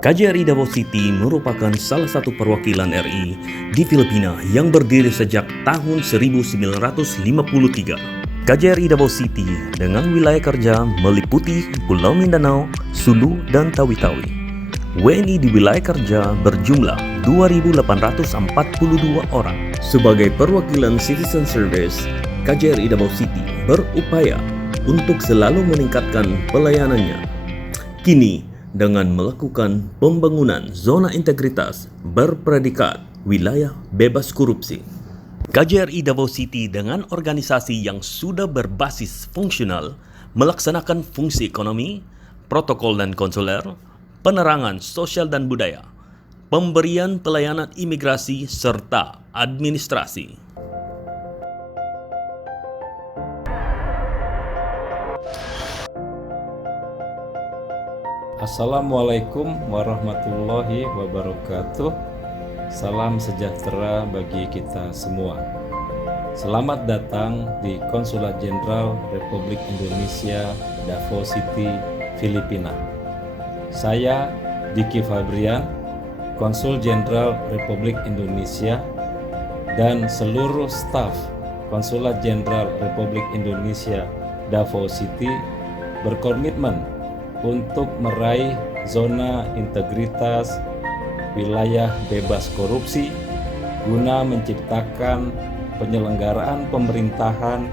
KJRI Davao City merupakan salah satu perwakilan RI di Filipina yang berdiri sejak tahun 1953. KJRI Davao City dengan wilayah kerja meliputi Pulau Mindanao, Sulu, dan Tawi-Tawi. WNI di wilayah kerja berjumlah 2.842 orang. Sebagai perwakilan Citizen Service, KJRI Davao City berupaya untuk selalu meningkatkan pelayanannya. Kini, dengan melakukan pembangunan zona integritas berpredikat wilayah bebas korupsi, KJRI Davao City dengan organisasi yang sudah berbasis fungsional melaksanakan fungsi ekonomi, protokol dan konsuler, penerangan sosial dan budaya, pemberian pelayanan imigrasi serta administrasi. Assalamualaikum warahmatullahi wabarakatuh. Salam sejahtera bagi kita semua. Selamat datang di Konsulat Jenderal Republik Indonesia, Davao City, Filipina. Saya Diki Fabrian, Konsul Jenderal Republik Indonesia, dan seluruh staf Konsulat Jenderal Republik Indonesia, Davao City berkomitmen untuk meraih zona integritas wilayah bebas korupsi guna menciptakan penyelenggaraan pemerintahan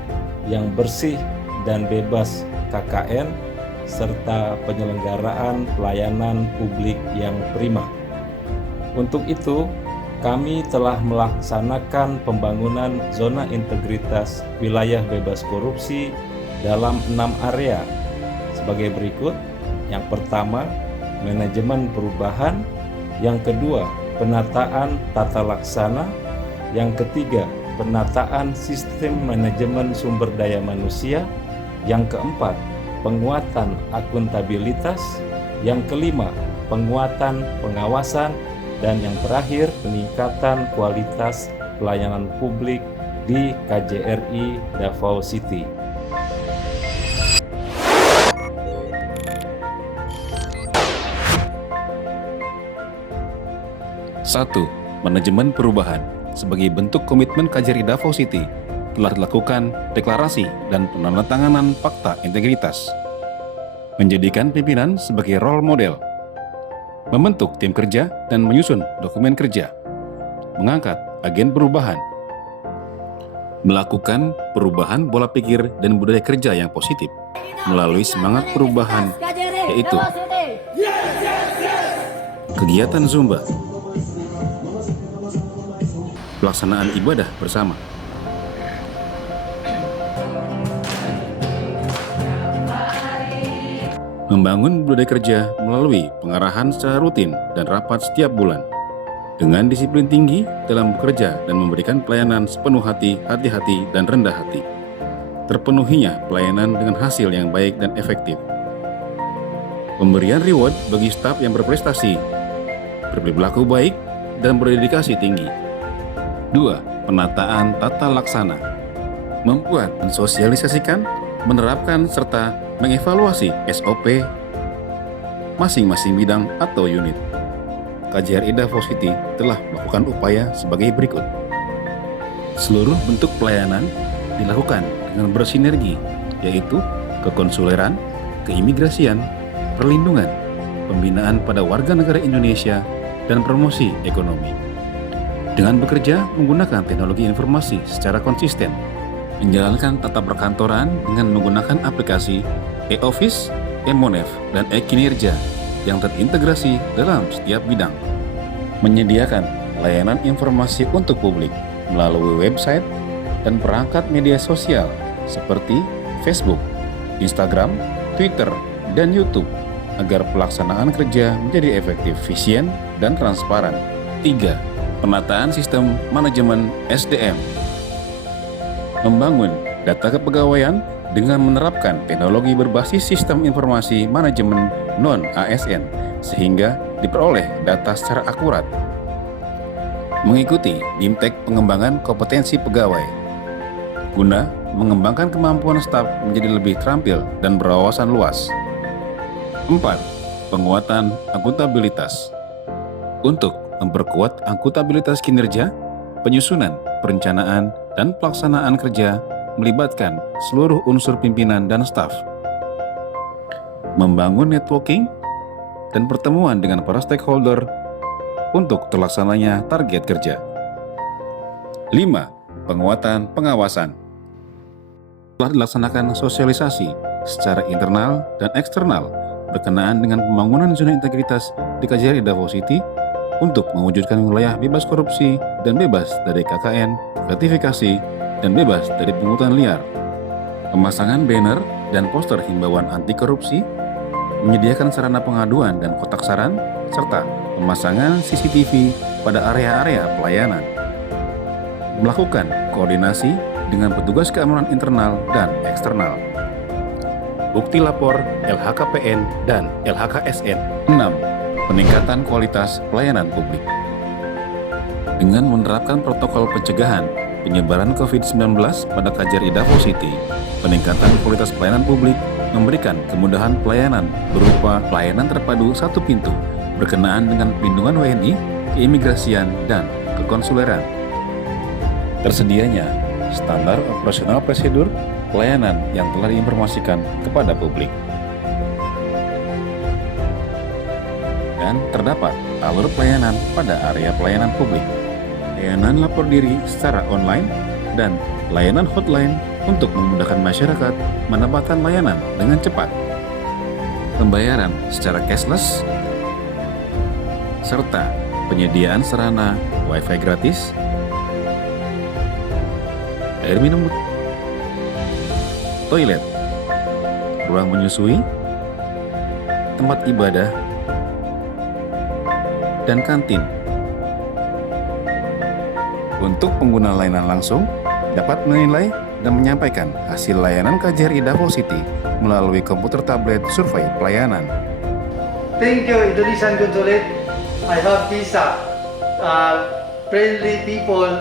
yang bersih dan bebas KKN serta penyelenggaraan pelayanan publik yang prima. Untuk itu, kami telah melaksanakan pembangunan zona integritas wilayah bebas korupsi dalam 6 area sebagai berikut. Yang pertama, manajemen perubahan. Yang kedua, penataan tata laksana. Yang ketiga, penataan sistem manajemen sumber daya manusia. Yang keempat, penguatan akuntabilitas. Yang kelima, penguatan pengawasan. Dan yang terakhir, peningkatan kualitas pelayanan publik di KJRI Davao City. 1. Manajemen perubahan. Sebagai bentuk komitmen KJRI Davao City, telah dilakukan deklarasi dan penandatanganan fakta integritas. Menjadikan pimpinan sebagai role model. Membentuk tim kerja dan menyusun dokumen kerja. Mengangkat agen perubahan. Melakukan perubahan pola pikir dan budaya kerja yang positif melalui semangat perubahan, yaitu kegiatan Zumba, pelaksanaan ibadah bersama, membangun budaya kerja melalui pengarahan secara rutin dan rapat setiap bulan, dengan disiplin tinggi dalam bekerja dan memberikan pelayanan sepenuh hati, hati-hati, dan rendah hati. Terpenuhinya pelayanan dengan hasil yang baik dan efektif. Pemberian reward bagi staf yang berprestasi, berperilaku baik, dan berdedikasi tinggi. 2. Penataan tata laksana. Membuat, mensosialisasikan, menerapkan, serta mengevaluasi SOP masing-masing bidang atau unit. KJRI Davao City telah melakukan upaya sebagai berikut. Seluruh bentuk pelayanan dilakukan dengan bersinergi, yaitu kekonsuleran, keimigrasian, perlindungan, pembinaan pada warga negara Indonesia, dan promosi ekonomi. Dengan bekerja menggunakan teknologi informasi secara konsisten, menjalankan tata perkantoran dengan menggunakan aplikasi e-office, e-monef, dan e-kinerja yang terintegrasi dalam setiap bidang. Menyediakan layanan informasi untuk publik melalui website dan perangkat media sosial seperti Facebook, Instagram, Twitter, dan YouTube agar pelaksanaan kerja menjadi efektif, efisien, dan transparan. 3. Penataan sistem manajemen SDM. Membangun data kepegawaian dengan menerapkan teknologi berbasis sistem informasi manajemen non-ASN sehingga diperoleh data secara akurat. Mengikuti BIMTEK pengembangan kompetensi pegawai guna mengembangkan kemampuan staf menjadi lebih terampil dan berwawasan luas. 4. penguatan akuntabilitas. Untuk memperkuat akuntabilitas kinerja, penyusunan, perencanaan, dan pelaksanaan kerja melibatkan seluruh unsur pimpinan dan staf. Membangun networking dan pertemuan dengan para stakeholder untuk terlaksananya target kerja. 5. Penguatan pengawasan. Telah dilaksanakan sosialisasi secara internal dan eksternal berkenaan dengan pembangunan zona integritas di KJRI Davao City untuk mewujudkan wilayah bebas korupsi dan bebas dari KKN, gratifikasi, dan bebas dari pungutan liar. Pemasangan banner dan poster himbauan anti korupsi, menyediakan sarana pengaduan dan kotak saran, serta pemasangan CCTV pada area-area pelayanan. Melakukan koordinasi dengan petugas keamanan internal dan eksternal. Bukti lapor LHKPN dan LHKSN. 6. Peningkatan kualitas pelayanan publik. Dengan menerapkan protokol pencegahan penyebaran COVID-19 pada KJRI Davao City, peningkatan kualitas pelayanan publik memberikan kemudahan pelayanan berupa pelayanan terpadu satu pintu berkenaan dengan perlindungan WNI, keimigrasian, dan kekonsuleran. Tersedianya standar operasional prosedur pelayanan yang telah diinformasikan kepada publik. Dan terdapat alur pelayanan pada area pelayanan publik, layanan lapor diri secara online, dan layanan hotline untuk memudahkan masyarakat mendapatkan layanan dengan cepat. Pembayaran secara cashless, serta penyediaan sarana Wi-Fi gratis, air minum, toilet, ruang menyusui, tempat ibadah, dan kantin. Untuk pengguna layanan langsung dapat menilai dan menyampaikan hasil layanan KJRI Davao City melalui komputer tablet survei pelayanan. Thank you, Indonesian Consulate. I have visa. Friendly people,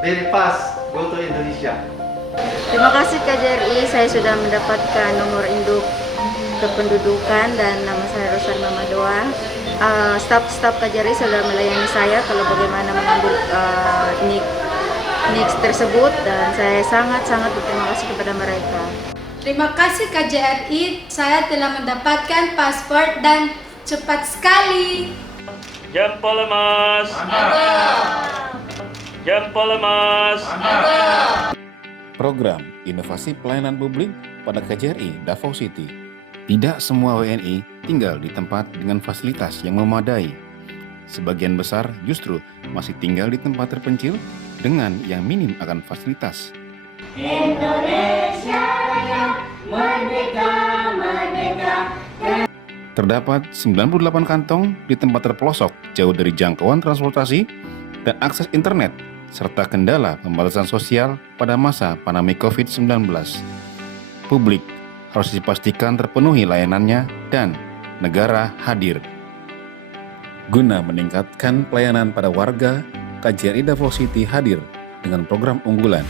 very fast go to Indonesia. Terima kasih KJRI, saya sudah mendapatkan nomor induk kependudukan dan nama saya Rosan Mamadoa. Staf KJRI sudah melayani saya kalau bagaimana mengambil NIK tersebut, dan saya sangat berterima kasih kepada mereka. Terima kasih KJRI, saya telah mendapatkan paspor dan cepat sekali. Jempol mas. Jempol mas. Program Inovasi Pelayanan Publik pada KJRI Davao City. Tidak semua WNI tinggal di tempat dengan fasilitas yang memadai. Sebagian besar justru masih tinggal di tempat terpencil dengan yang minim akan fasilitas. Indonesia Raya Merdeka, Merdeka. Terdapat 98 kantong di tempat terpelosok jauh dari jangkauan transportasi dan akses internet, serta kendala pembatasan sosial pada masa pandemi COVID-19. Publik harus dipastikan terpenuhi layanannya dan negara hadir. Guna meningkatkan pelayanan pada warga, KJRI Davao City hadir dengan program unggulan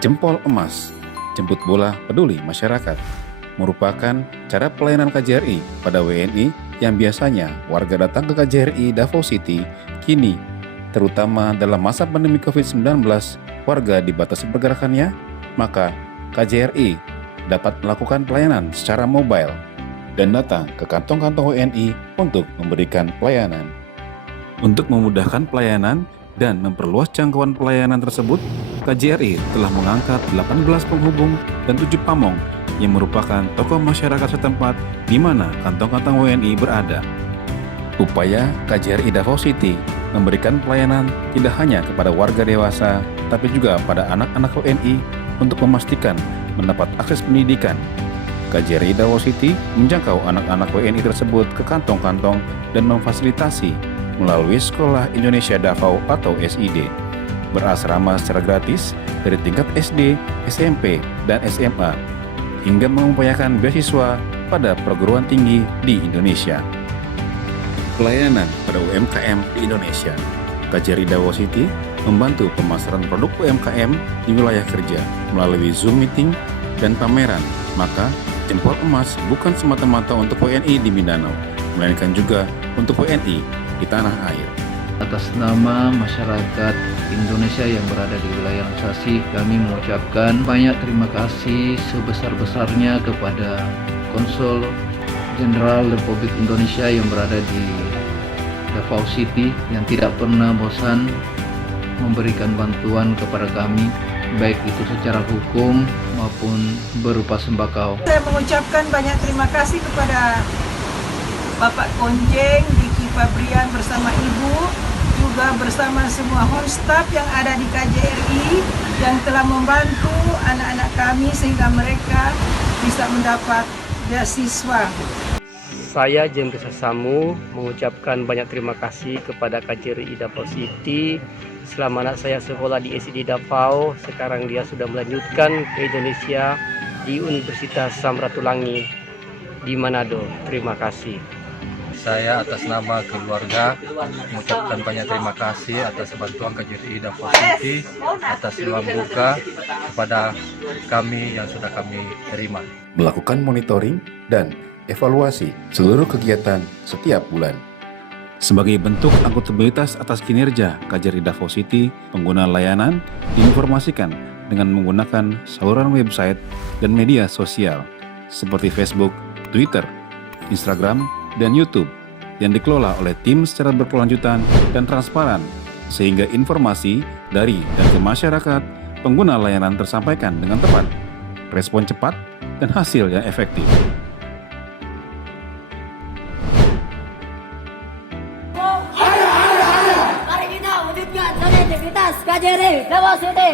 Jempol Emas, Jemput Bola Peduli Masyarakat, merupakan cara pelayanan KJRI pada WNI yang biasanya warga datang ke KJRI Davao City. Kini, terutama dalam masa pandemi COVID-19, warga dibatasi pergerakannya, maka KJRI dapat melakukan pelayanan secara mobile dan datang ke kantong-kantong WNI untuk memberikan pelayanan. Untuk memudahkan pelayanan dan memperluas jangkauan pelayanan tersebut, KJRI telah mengangkat 18 penghubung dan 7 pamong yang merupakan tokoh masyarakat setempat di mana kantong-kantong WNI berada. Upaya KJRI Davao City memberikan pelayanan tidak hanya kepada warga dewasa, tapi juga pada anak-anak WNI untuk memastikan mendapat akses pendidikan. KJRI Davao City menjangkau anak-anak WNI tersebut ke kantong-kantong dan memfasilitasi melalui Sekolah Indonesia Davao atau SID, berasrama secara gratis dari tingkat SD, SMP, dan SMA, hingga mengupayakan beasiswa pada perguruan tinggi di Indonesia. Pelayanan pada UMKM di Indonesia. KJRI Davao City membantu pemasaran produk UMKM di wilayah kerja melalui Zoom meeting dan pameran. Maka Jempol emas bukan semata-mata untuk WNI di Mindanao, melainkan juga untuk WNI di tanah air. Atas nama masyarakat Indonesia yang berada di wilayah organisasi, kami mengucapkan banyak terima kasih sebesar-besarnya kepada Konsul Jenderal Republik Indonesia yang berada di Davao City yang tidak pernah bosan memberikan bantuan kepada kami, baik itu secara hukum maupun berupa sembako. Saya mengucapkan banyak terima kasih kepada Bapak Konjeng, Diki Fabrian bersama Ibu, juga bersama semua home staff yang ada di KJRI yang telah membantu anak-anak kami sehingga mereka bisa mendapat beasiswa. Saya James Samu mengucapkan banyak terima kasih kepada KJRI Davao City. Selama anak saya sekolah di SID Davao, sekarang dia sudah melanjutkan ke Indonesia di Universitas Samratulangi di Manado. Terima kasih. Saya atas nama keluarga mengucapkan banyak terima kasih atas bantuan KJRI Davao City atas ruang buka kepada kami yang sudah kami terima. Melakukan monitoring dan evaluasi seluruh kegiatan setiap bulan. Sebagai bentuk akuntabilitas atas kinerja KJRI Davao City, pengguna layanan diinformasikan dengan menggunakan saluran website dan media sosial seperti Facebook, Twitter, Instagram, dan YouTube yang dikelola oleh tim secara berkelanjutan dan transparan, sehingga informasi dari dan ke masyarakat pengguna layanan tersampaikan dengan tepat, respon cepat, dan hasil yang efektif. Mari kita wujudkan soliditas KJRI Davao City.